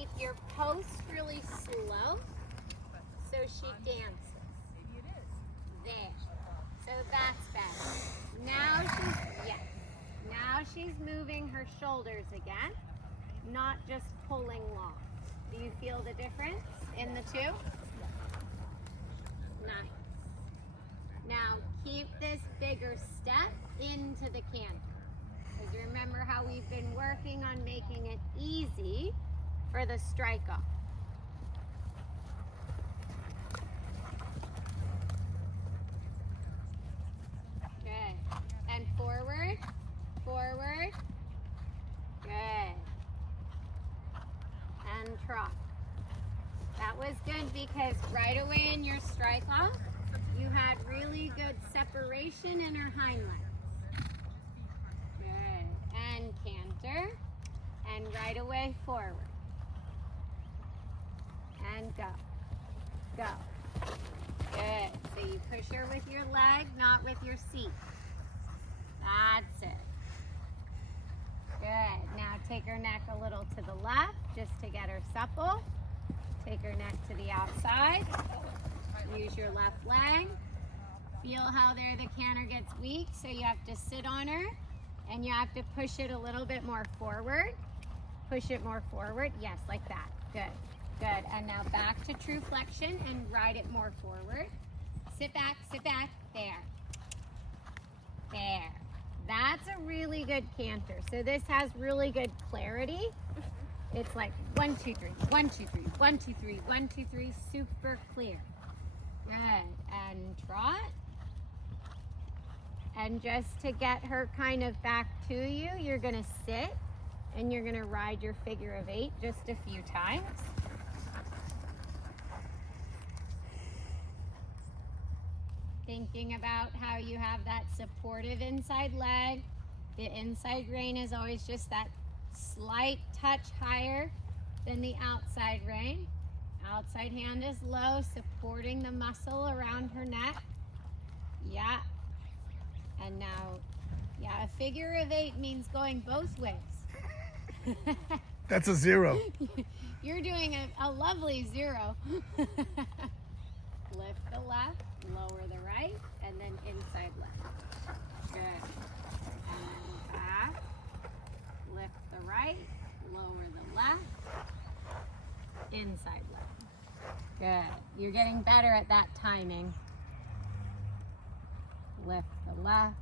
keep your post really slow so she dances. There. So that's better. Now she's moving her shoulders again, not just pulling long. Do you feel the difference in the two? Nice. Now keep this bigger step into the canter. Because remember how we've been working on making it easy for the strike off. Good. And forward, forward. Good. And trot. That was good because right away in your strike off, you had really good separation in her hind legs. Good. And canter. And right away forward. And go. Go. Good. So you push her with your leg, not with your seat. That's it. Good. Now take her neck a little to the left just to get her supple. Take her neck to the outside. Use your left leg. Feel how there the canter gets weak, so you have to sit on her and you have to push it a little bit more forward. Push it more forward. Yes, like that. Good. Good. And now back to true flexion and ride it more forward. Sit back, sit back. There. There. That's a really good canter. So this has really good clarity. It's like 1, 2, 3, 1, 2, 3, 1, 2, 3, 1, 2, 3, super clear. Good. And trot. And just to get her kind of back to you, you're gonna sit and you're gonna ride your figure of 8 just a few times. Thinking about how you have that supportive inside leg. The inside rein is always just that slight touch higher than the outside rein. Outside hand is low, supporting the muscle around her neck. Yeah. And now, yeah, a figure of 8 means going both ways. That's a 0. You're doing a lovely 0. Lift the left, lower the right, and then inside left. Good. And then back. Lift the right, lower the left, inside left. Good. You're getting better at that timing. Lift the left,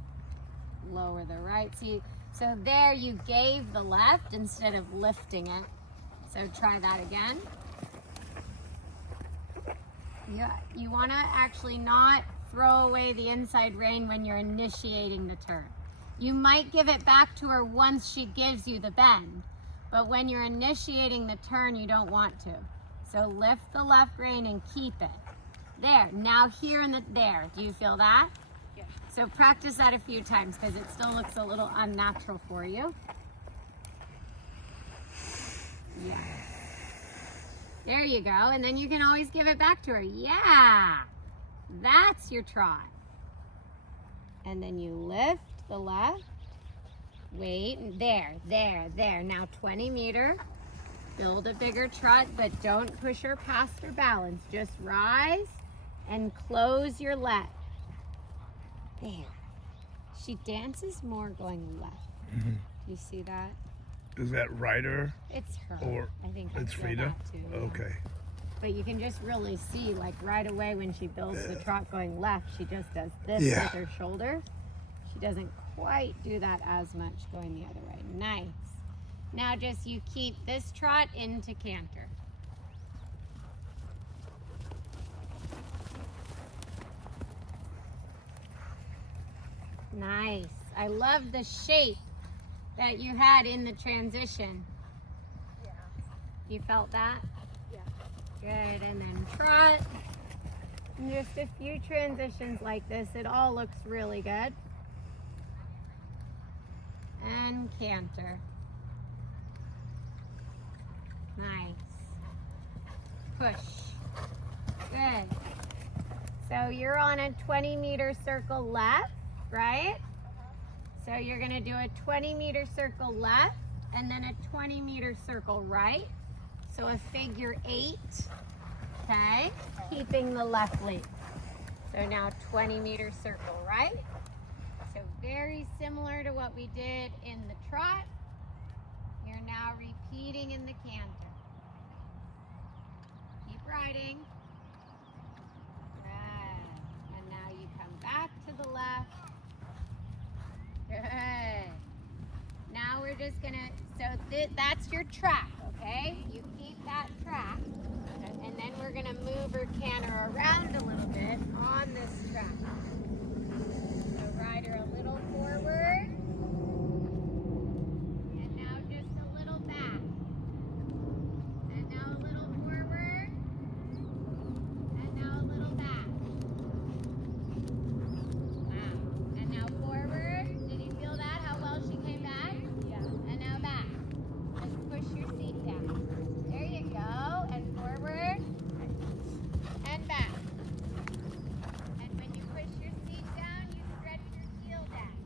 lower the right. See, so there you gave the left instead of lifting it. So try that again. Yeah, you want to actually not throw away the inside rein when you're initiating the turn. You might give it back to her once she gives you the bend, but when you're initiating the turn, you don't want to. So lift the left rein and keep it. There, now here in the, there, do you feel that? Yeah. So practice that a few times because it still looks a little unnatural for you. Yeah. There you go, and then you can always give it back to her. Yeah, that's your trot. And then you lift the left, wait, there. Now 20 meter, build a bigger trot, but don't push her past her balance. Just rise and close your leg. There. She dances more going left. Mm-hmm. Do you see that? Is that Ryder? It's her. Or I think it's Frida? Too, yeah. Okay. But you can just really see, like right away when she builds the trot going left, she just does this Yeah. with her shoulder. She doesn't quite do that as much going the other way. Nice. Now just you keep this trot into canter. Nice. I love the shape that you had in the transition. Yeah. You felt that? Yeah. Good, and then trot. And just a few transitions like this. It all looks really good. And canter. Nice. Push. Good. So you're on a 20-meter circle left, right? So you're going to do a 20-meter circle left and then a 20-meter circle right. So a figure 8, okay? Keeping the left leg. So now 20-meter circle, right? So very similar to what we did in the trot. You're now repeating in the canter. Keep riding. Good. And now you come back to the left. Good. Now we're just gonna, so that's your track, okay? You keep that track. And then we're gonna move or canter around a little bit on this track. So rider a little forward. And now just a little back. And now a little forward. And now a little back. Wow. And now forward. Did you feel that? How well she came back? Yeah. And now back. Let's push your seat down. There you go. And forward. And back. And when you push your seat down, you stretch your heel down.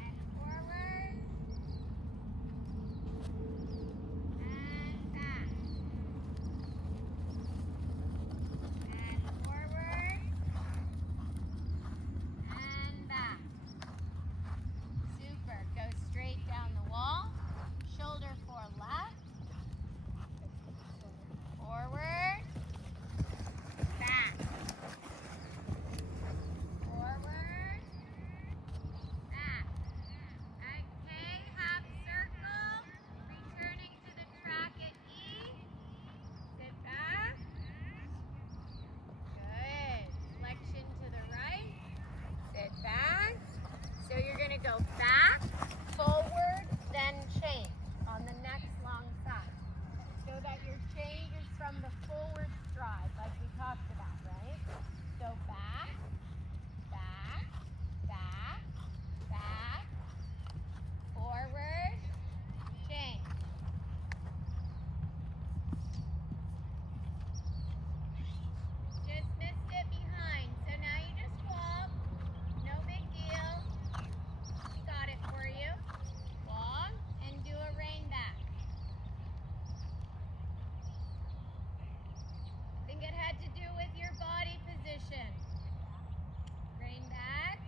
And forward. And back. And forward. And back. Super. Go straight down the wall. Shoulder for left. Forward. Back. Forward. Back. Okay, half circle. Returning to the track at E. Sit back. Good. Flexion to the right. Sit back. So you're going to go back, forward, then change on the next long side. So that your change is from the forward stride, like we talked about, right? So back, back, back, back, forward, change. Just missed it behind. So now you just walk. No big deal. We got it for you. Walk and do a rein back. I think it had to do with your body position. Rein back.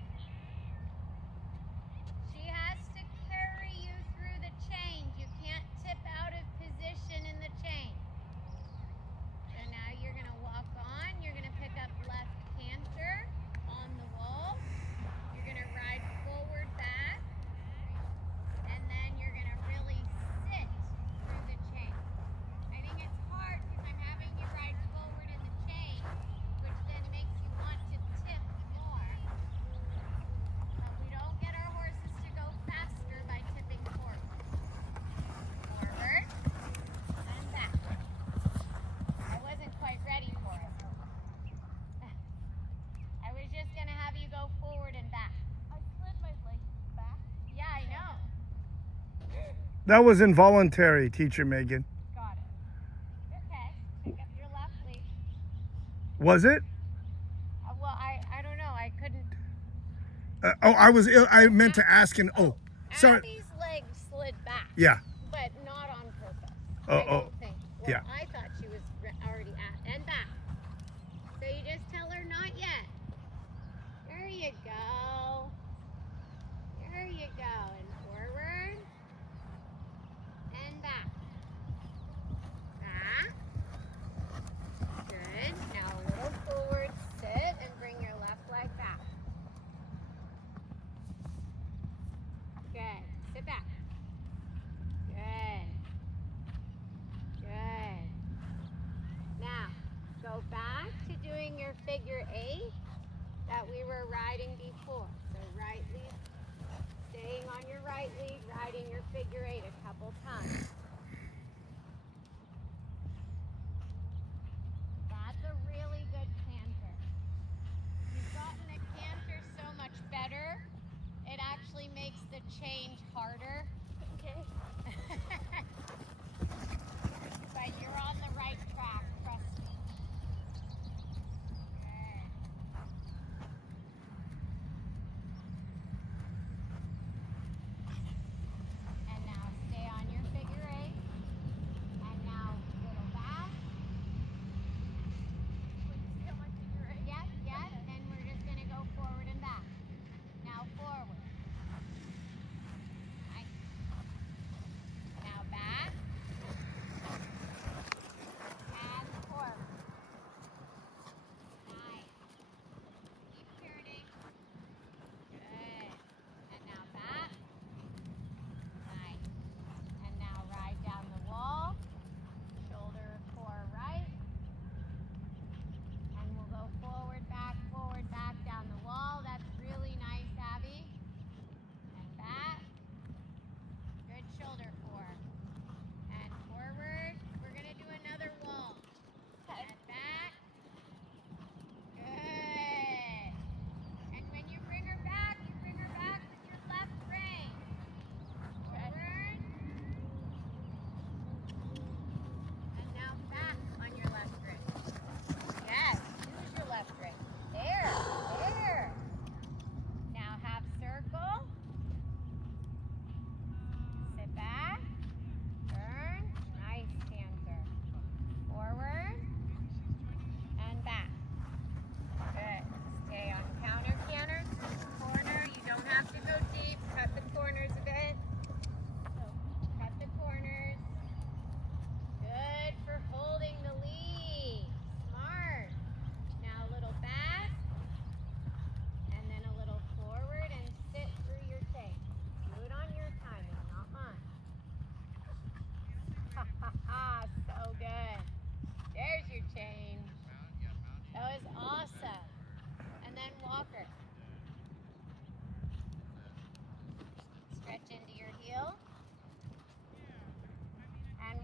She has to carry you through the change. You can't tip out of position in the change. So now you're going to walk on. You're going to pick up left canter on the wall. You're going to ride forward back. And then you're going to really sit through the chain. I think it's hard because I'm having you ride forward in the chain, which then makes you want to tip more. But we don't get our horses to go faster by tipping forward. Forward and back. I wasn't quite ready for it. I was just going to have you go forward and back. I slid my leg back. Yeah, I know. That was involuntary, Teacher Megan. Got it. Okay. Pick up your left leash. Was it? Well, I don't know. I couldn't. I meant to ask and sorry. Abby's leg slid back. Yeah. But not on purpose. Oh, I don't think. Well, yeah. I thought she was already at and back. So you just tell her not yet. There you go. There you go. And forward. And back. Back. Good. Now a little forward. Sit and bring your left leg back. Good. Sit back. Good. Good. Now, go back to doing your figure 8 that we were riding before. So right lead, staying on your right lead, riding your figure 8 a couple times. That's a really good canter. You've gotten the canter so much better, it actually makes the change harder. Okay. But you're on the right track, trust me. Good. And now stay on your figure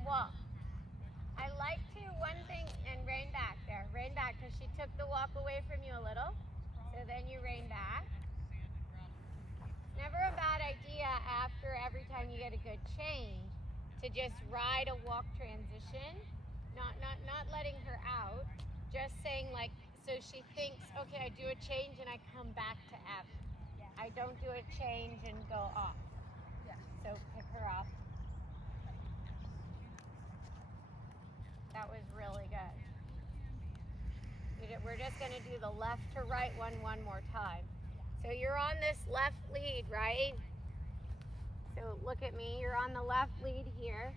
walk. I like to, one thing, and rein back there. Rein back, because she took the walk away from you a little. So then you rein back. Never a bad idea after every time you get a good change to just ride a walk transition. Not letting her out. Just saying, like, so she thinks, okay, I do a change and I come back to F. I don't do a change and go off. So pick her up. That was really good. We're just going to do the left to right one more time. So you're on this left lead, right? So look at me. You're on the left lead here.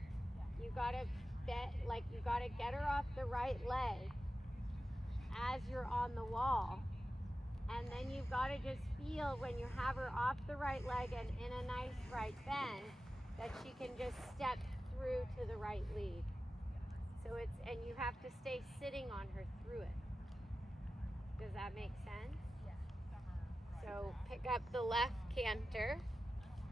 You got to you got to get her off the right leg as you're on the wall. And then you've got to just feel when you have her off the right leg and in a nice right bend that she can just step through to the right lead. So and you have to stay sitting on her through it. Does that make sense? So pick up the left canter,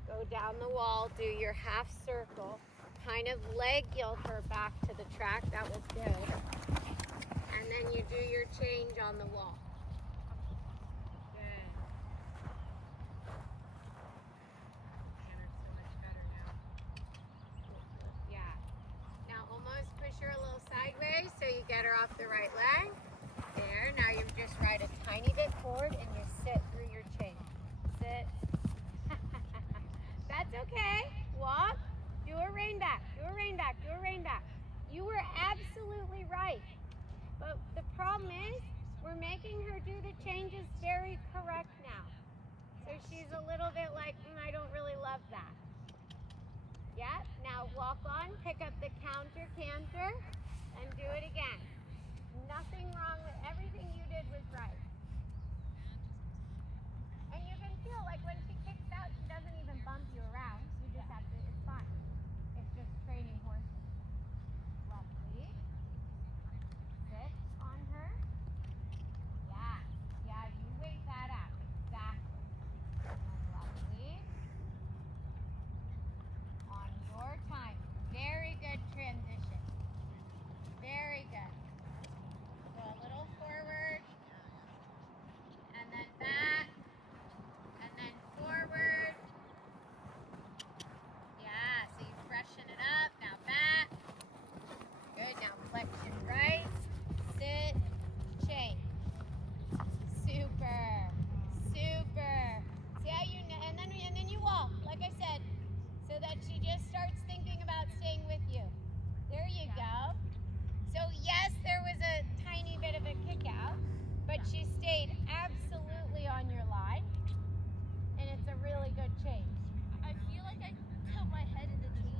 go down the wall, do your half circle, kind of leg yield her back to the track. That was good. And then you do your change on the wall. Good. So much better now. Yeah. Now almost push her a little sideways so you get her off the right leg. There. Now you just ride a tiny bit forward and you sit through your change. Sit. That's okay. Walk. Do a rein back. Do a rein back. Do a rein back. You were absolutely right. But the problem is we're making her do the changes very correct now. So she's a little bit like, I don't really love that. Yeah. Now walk on. Pick up the canter, and do it again. Nothing wrong with everything you did was right. And you can feel like when she kicks out, she doesn't even bump you around. You just have to, it's fine. It's just training horses. Left lead. Sit on her. Yeah, you wait that out. Exactly. And then left lead. On your time. Very good transition. Very good. Go a little forward, and then back, and then forward. Yeah, so you freshen it up. Now back. Good, now flexion right. Sit, change. Super, super. See how you, and then you walk, like I said, so that she just starts thinking about staying with you. There you go. So yes, there was a tiny bit of a kick out, but she stayed absolutely on your line, and it's a really good change. I feel like I tilt my head in the change,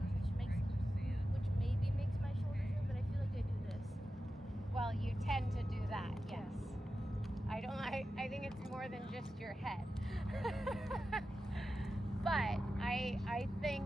which maybe makes my shoulders move, but I feel like I do this. Well, you tend to do that, yes. I think it's more than just your head. But I think